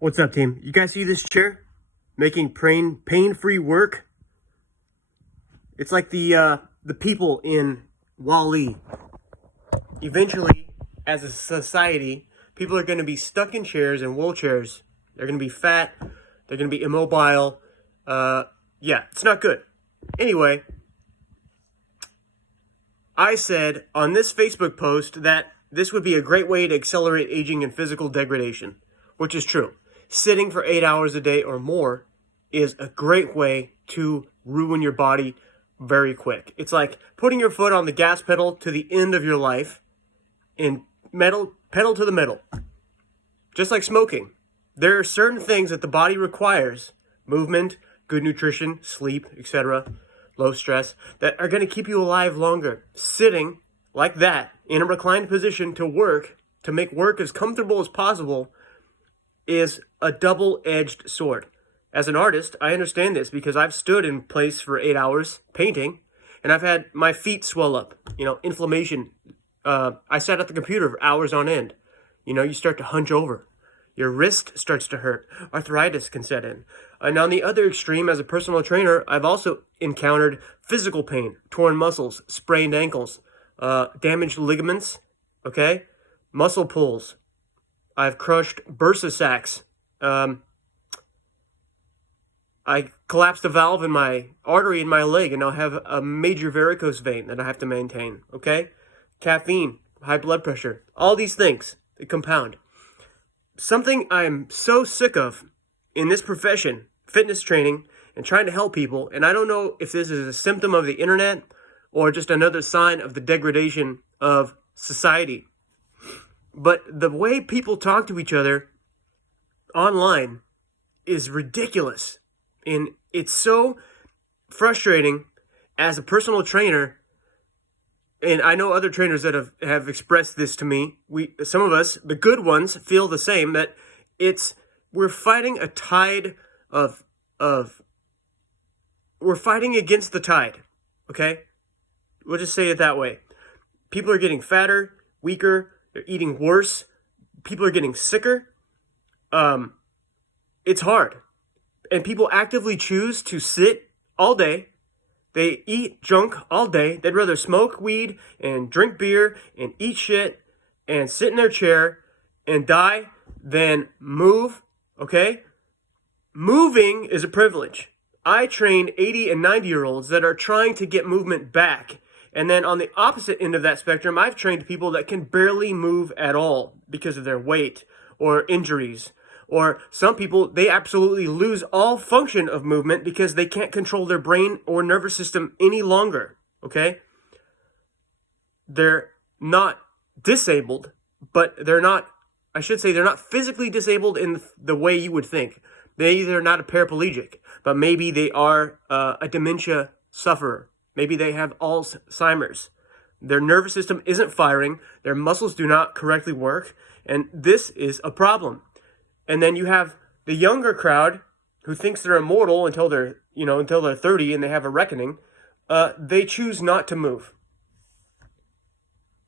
What's up, team? You guys see this chair? Making pain-free work? It's like the people in Wall-E. Eventually, as a society, people are going to be stuck in chairs and wheelchairs. They're going to be fat. They're going to be immobile. Yeah, it's not good. Anyway, I said on this Facebook post that this would be a great way to accelerate aging and physical degradation, which is true. Sitting for 8 hours a day or more is a great way to ruin your body very quick. It's like putting your foot on the gas pedal to the end of your life and pedal to the metal. Just like smoking. There are certain things that the body requires, movement, good nutrition, sleep, etc., low stress, that are going to keep you alive longer. Sitting like that in a reclined position to work, to make work as comfortable as possible, is a double-edged sword. As an artist, I understand this because I've stood in place for 8 hours painting, and I've had my feet swell up, inflammation. I sat at the computer for hours on end. You start to hunch over. Your wrist starts to hurt. Arthritis can set in. And on the other extreme, as a personal trainer, I've also encountered physical pain, torn muscles, sprained ankles, damaged ligaments, okay? Muscle pulls. I've crushed bursa sacs. I collapsed a valve in my artery in my leg, and I'll have a major varicose vein that I have to maintain, okay? Caffeine, high blood pressure, all these things, they compound. Something I'm so sick of in this profession, fitness training, and trying to help people, and I don't know if this is a symptom of the internet or just another sign of the degradation of society, but the way people talk to each other online is ridiculous. And it's so frustrating as a personal trainer. And I know other trainers that have expressed this to me. Some of us, the good ones, feel the same, that we're fighting a tide we're fighting against the tide, okay? We'll just say it that way. People are getting fatter, weaker, they're eating worse, people are getting sicker. It's hard. And people actively choose to sit all day. They eat junk all day. They'd rather smoke weed and drink beer and eat shit and sit in their chair and die than move, okay? Moving is a privilege. I train 80 and 90-year-olds that are trying to get movement back. And then on the opposite end of that spectrum, I've trained people that can barely move at all because of their weight or injuries. Or some people, they absolutely lose all function of movement because they can't control their brain or nervous system any longer, okay? They're not disabled, but they're not physically disabled in the way you would think. They're not a paraplegic, but maybe they are a dementia sufferer. Maybe they have Alzheimer's. Their nervous system isn't firing, their muscles do not correctly work, and this is a problem. And then you have the younger crowd who thinks they're immortal until they're 30 and they have a reckoning. They choose not to move.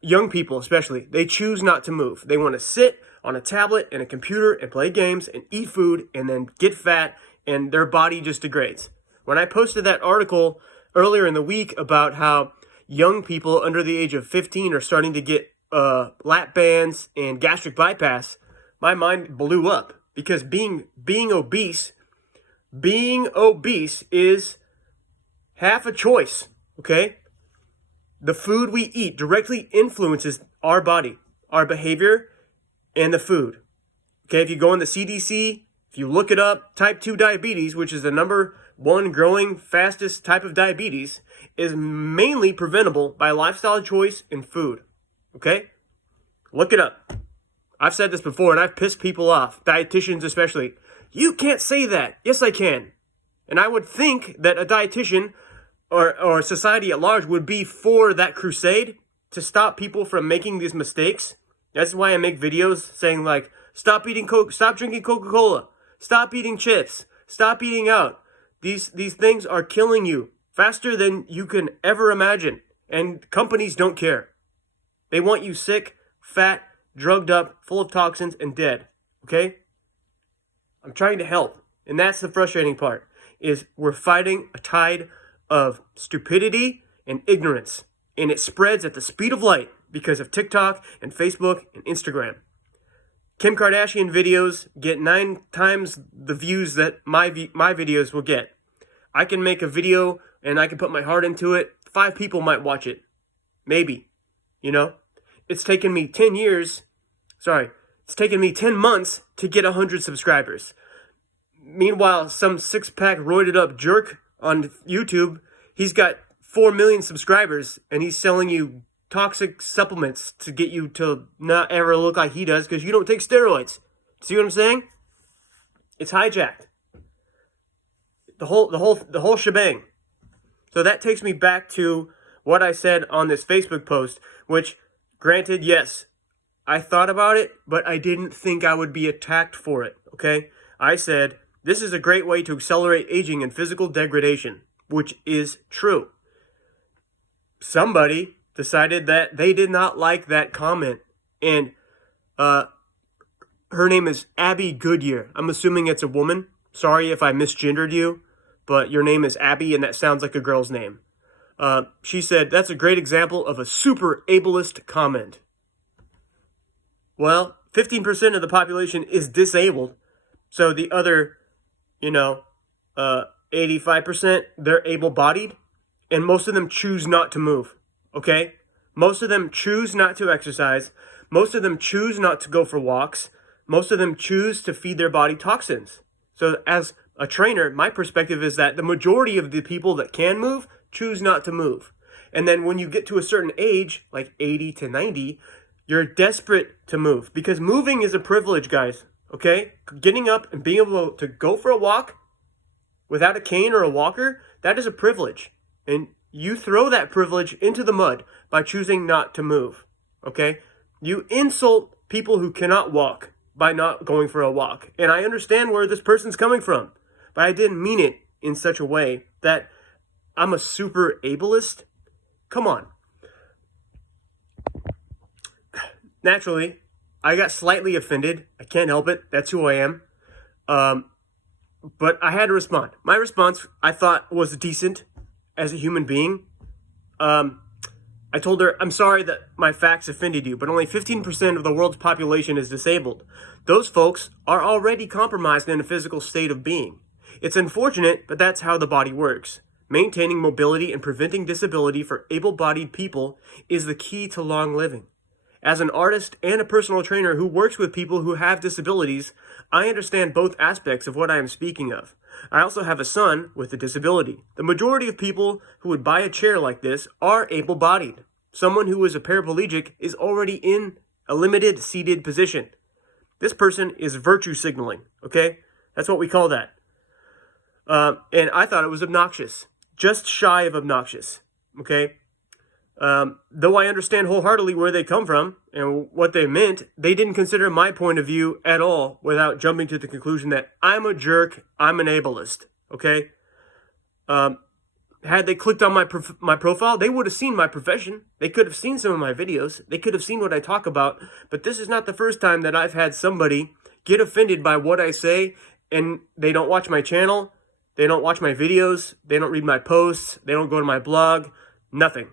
Young people especially, they choose not to move. They want to sit on a tablet and a computer and play games and eat food and then get fat, and their body just degrades. When I posted that article earlier in the week about how young people under the age of 15 are starting to get lap bands and gastric bypass, my mind blew up, because being obese is half a choice, okay? The food we eat directly influences our body, our behavior, and the food. Okay, if you go on the CDC, if you look it up, type 2 diabetes, which is the number one growing fastest type of diabetes, is mainly preventable by lifestyle choice and food, okay? Look it up. I've said this before, and I've pissed people off, dietitians especially. You can't say that. Yes, I can. And I would think that a dietitian or society at large would be for that crusade to stop people from making these mistakes. That's why I make videos saying, like, stop drinking Coca-Cola, stop eating chips, stop eating out. These things are killing you faster than you can ever imagine. And companies don't care. They want you sick, fat, drugged up, full of toxins, and dead. Okay? I'm trying to help. And that's the frustrating part, is we're fighting a tide of stupidity and ignorance. And it spreads at the speed of light because of TikTok and Facebook and Instagram. Kim Kardashian videos get 9 times the views that my videos will get. I can make a video and I can put my heart into it. 5 people might watch it. Maybe. You know? It's taken me 10 months to get 100 subscribers. Meanwhile, some six-pack roided up jerk on YouTube, he's got 4 million subscribers and he's selling you toxic supplements to get you to not ever look like he does because you don't take steroids. See what I'm saying? It's hijacked. The whole shebang. So that takes me back to what I said on this Facebook post, which, granted, yes, I thought about it, but I didn't think I would be attacked for it, okay? I said, this is a great way to accelerate aging and physical degradation, which is true. Somebody decided that they did not like that comment, and her name is Abby Goodyear. I'm assuming it's a woman. Sorry if I misgendered you, but your name is Abby, and that sounds like a girl's name. She said, that's a great example of a super ableist comment. Well, 15% of the population is disabled, so the other, 85%, they're able-bodied, and most of them choose not to move, okay? Most of them choose not to exercise. Most of them choose not to go for walks. Most of them choose to feed their body toxins. So as a trainer, my perspective is that the majority of the people that can move choose not to move. And then when you get to a certain age, like 80 to 90, you're desperate to move. Because moving is a privilege, guys, okay? Getting up and being able to go for a walk without a cane or a walker, that is a privilege. And you throw that privilege into the mud by choosing not to move, okay? You insult people who cannot walk by not going for a walk. And I understand where this person's coming from, but I didn't mean it in such a way that I'm a super ableist. Come on. Naturally, I got slightly offended. I can't help it. That's who I am. But I had to respond. My response, I thought, was decent as a human being. I told her, I'm sorry that my facts offended you, but only 15% of the world's population is disabled. Those folks are already compromised in a physical state of being. It's unfortunate, but that's how the body works. Maintaining mobility and preventing disability for able-bodied people is the key to long living. As an artist and a personal trainer who works with people who have disabilities, I understand both aspects of what I am speaking of. I also have a son with a disability. The majority of people who would buy a chair like this are able-bodied. Someone who is a paraplegic is already in a limited seated position. This person is virtue signaling, okay? That's what we call that. And I thought it was obnoxious. Just shy of obnoxious, okay? Though I understand wholeheartedly where they come from and what they meant, they didn't consider my point of view at all without jumping to the conclusion that I'm a jerk, I'm an ableist, okay? Had they clicked on my profile, they would have seen my profession. They could have seen some of my videos. They could have seen what I talk about. But this is not the first time that I've had somebody get offended by what I say, and they don't watch my channel, they don't watch my videos, they don't read my posts, they don't go to my blog, nothing.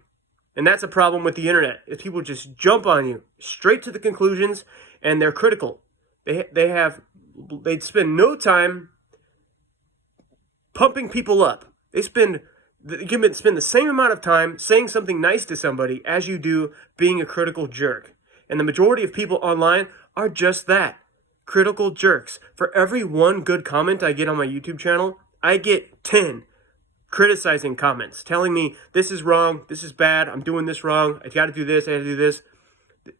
And that's a problem with the internet, is people just jump on you straight to the conclusions, and they're critical. They'd spend no time pumping people up. They spend the same amount of time saying something nice to somebody as you do being a critical jerk. And the majority of people online are just that, critical jerks. For every one good comment I get on my YouTube channel, I get 10 criticizing comments telling me this is wrong, this is bad, I'm doing this wrong, I gotta do this, I gotta do this.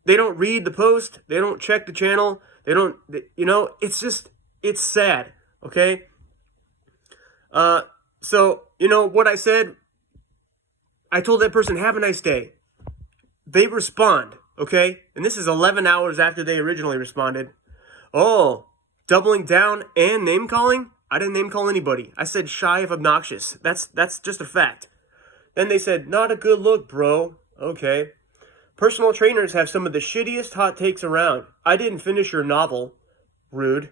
They don't read the post, they don't check the channel, it's sad, okay? So, what I said, I told that person, have a nice day. They respond, okay? And this is 11 hours after they originally responded. Oh, doubling down and name calling? I didn't name call anybody. I said shy of obnoxious. That's just a fact. Then they said, not a good look, bro. Okay. Personal trainers have some of the shittiest hot takes around. I didn't finish your novel. Rude.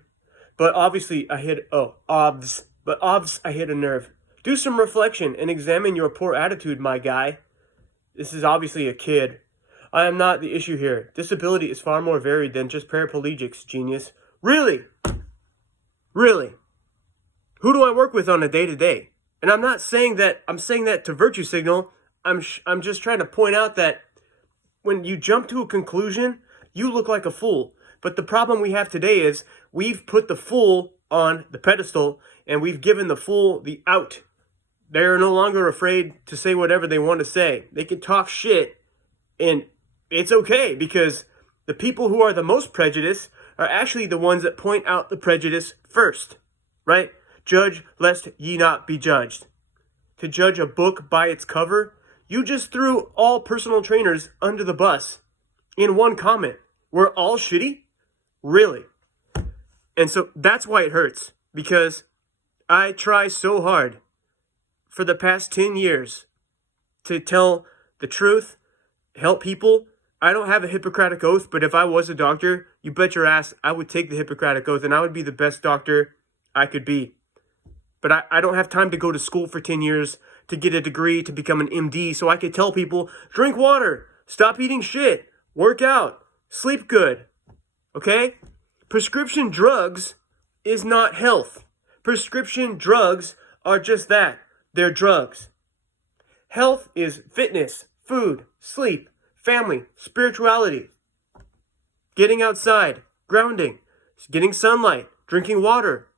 But obviously I hit, I hit a nerve. Do some reflection and examine your poor attitude, my guy. This is obviously a kid. I am not the issue here. Disability is far more varied than just paraplegics, genius. Really? Really? Who do I work with on a day-to-day? And I'm not saying that, I'm saying that to virtue signal. I'm just trying to point out that when you jump to a conclusion, you look like a fool. But the problem we have today is we've put the fool on the pedestal and we've given the fool the out. They're no longer afraid to say whatever they want to say. They can talk shit and it's okay because the people who are the most prejudiced are actually the ones that point out the prejudice first, right? Judge lest ye not be judged. To judge a book by its cover, you just threw all personal trainers under the bus in one comment. We're all shitty? Really? And so that's why it hurts, because I try so hard for the past 10 years to tell the truth, help people. I don't have a Hippocratic oath, but if I was a doctor, you bet your ass I would take the Hippocratic oath and I would be the best doctor I could be. But I don't have time to go to school for 10 years to get a degree to become an MD so I could tell people, drink water, stop eating shit, work out, sleep good. Okay? Prescription drugs is not health. Prescription drugs are just that. They're drugs. Health is fitness, food, sleep, family, spirituality, getting outside, grounding, getting sunlight, drinking water,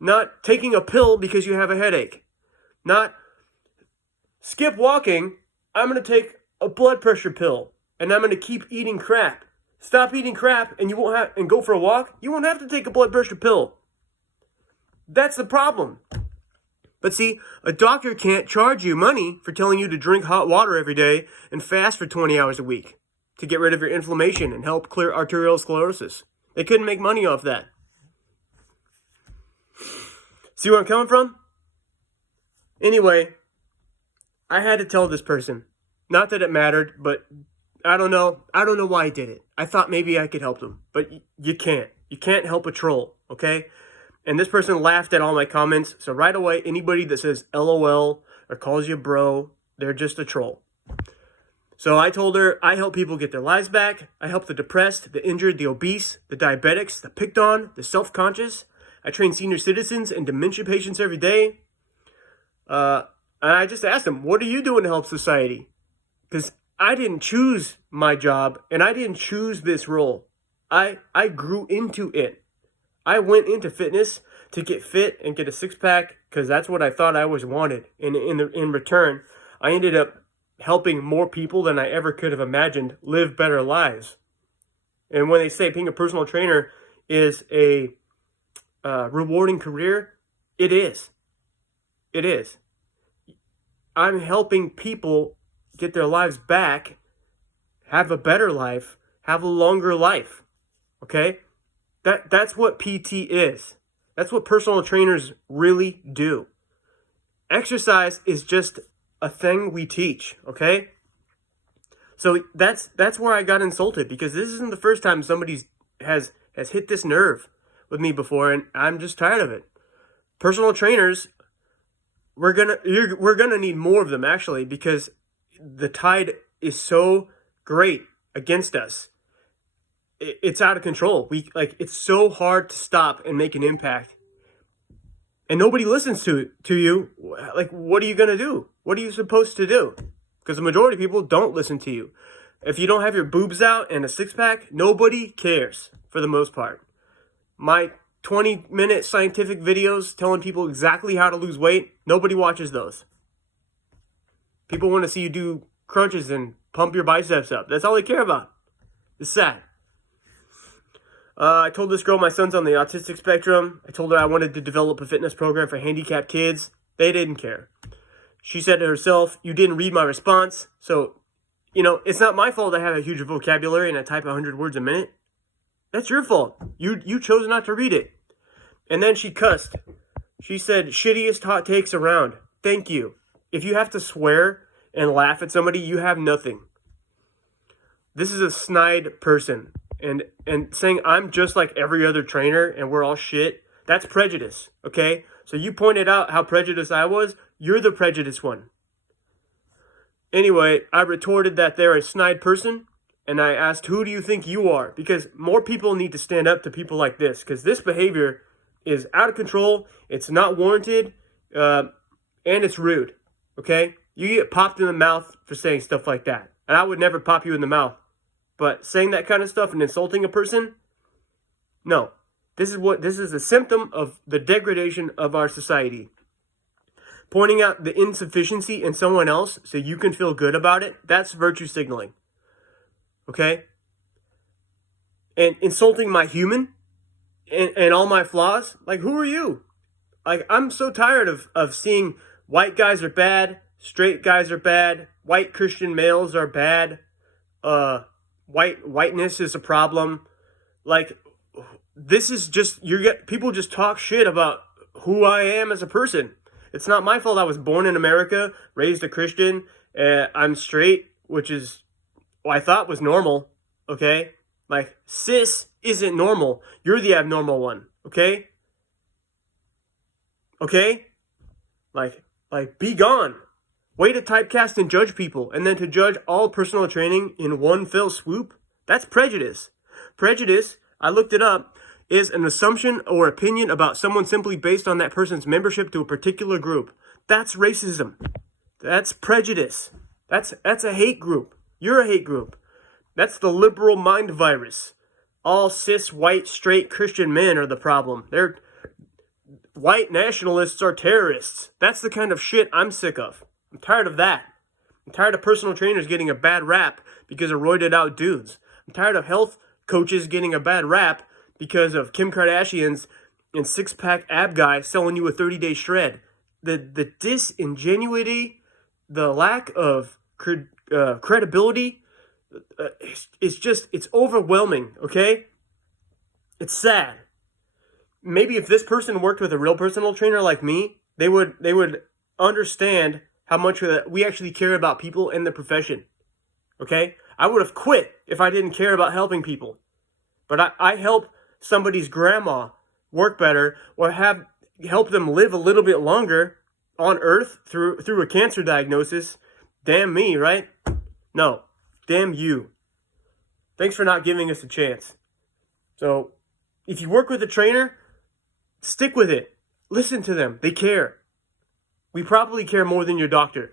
not taking a pill because you have a headache, not skip walking, I'm going to take a blood pressure pill and I'm going to keep eating crap. Stop eating crap and you won't have, and go for a walk, you won't have to take a blood pressure pill. That's the problem. But see, a doctor can't charge you money for telling you to drink hot water every day and fast for 20 hours a week to get rid of your inflammation and help clear arterial sclerosis. They couldn't make money off that. See where I'm coming from? Anyway, I had to tell this person. Not that it mattered, but I don't know. I don't know why I did it. I thought maybe I could help them, but you can't. You can't help a troll, okay? And this person laughed at all my comments. So right away, anybody that says LOL or calls you bro, they're just a troll. So I told her I help people get their lives back. I help the depressed, the injured, the obese, the diabetics, the picked on, the self-conscious. I train senior citizens and dementia patients every day. And I just asked them, what are you doing to help society? Because I didn't choose my job and I didn't choose this role. I grew into it. I went into fitness to get fit and get a six-pack because that's what I thought I was wanted. And in return, I ended up helping more people than I ever could have imagined live better lives. And when they say being a personal trainer is a rewarding career, it is. It is. I'm helping people get their lives back, have a better life, have a longer life. Okay? That's what PT is. That's what personal trainers really do. Exercise is just a thing we teach, okay? So that's where I got insulted, because this isn't the first time somebody has hit this nerve with me before, and I'm just tired of it. Personal trainers, we're gonna need more of them actually, because the tide is so great against us. It's out of control. It's so hard to stop and make an impact. And nobody listens to you. Like, what are you going to do? What are you supposed to do? Because the majority of people don't listen to you. If you don't have your boobs out and a six-pack, nobody cares for the most part. My 20-minute scientific videos telling people exactly how to lose weight, nobody watches those. People want to see you do crunches and pump your biceps up. That's all they care about. It's sad. I told this girl my son's on the autistic spectrum. I told her I wanted to develop a fitness program for handicapped kids. They didn't care. She said to herself, you didn't read my response. So, it's not my fault I have a huge vocabulary and I type 100 words a minute. That's your fault. You chose not to read it. And then she cussed. She said, shittiest hot takes around. Thank you. If you have to swear and laugh at somebody, you have nothing. This is a snide person. and saying I'm just like every other trainer and we're all shit, that's prejudice, okay? So you pointed out how prejudiced I was. You're the prejudiced one. Anyway, I retorted that they're a snide person, and I asked, who do you think you are? Because more people need to stand up to people like this, because this behavior is out of control, it's not warranted, and it's rude, okay? You get popped in the mouth for saying stuff like that. And I would never pop you in the mouth. But saying that kind of stuff and insulting a person, no. This is a symptom of the degradation of our society. Pointing out the insufficiency in someone else so you can feel good about it, that's virtue signaling. Okay? And insulting my human and all my flaws, like, who are you? Like, I'm so tired of seeing white guys are bad, straight guys are bad, white Christian males are bad, whiteness is a problem. Like, this is just, people just talk shit about who I am as a person. It's not my fault I was born in America, raised a Christian, I'm straight, which is, I thought was normal, okay? Like, cis isn't normal. You're the abnormal one, okay? Okay? Like, be gone. Way to typecast and judge people, and then to judge all personal training in one fell swoop? That's prejudice. Prejudice, I looked it up, is an assumption or opinion about someone simply based on that person's membership to a particular group. That's racism. That's prejudice. That's a hate group. You're a hate group. That's the liberal mind virus. All cis, white, straight Christian men are the problem. White nationalists are terrorists. That's the kind of shit I'm sick of. I'm tired of that. I'm tired of personal trainers getting a bad rap because of roided out dudes. I'm tired of health coaches getting a bad rap because of Kim Kardashian's and six-pack ab guy selling you a 30-day shred. The disingenuity, the lack of credibility, it's overwhelming, okay? It's sad. Maybe if this person worked with a real personal trainer like me, they would understand how much we actually care about people in the profession, okay? I would have quit if I didn't care about helping people. But I help somebody's grandma work better or help them live a little bit longer on Earth through a cancer diagnosis. Damn me, right? No, damn you. Thanks for not giving us a chance. So, if you work with a trainer, stick with it. Listen to them. They care. We probably care more than your doctor.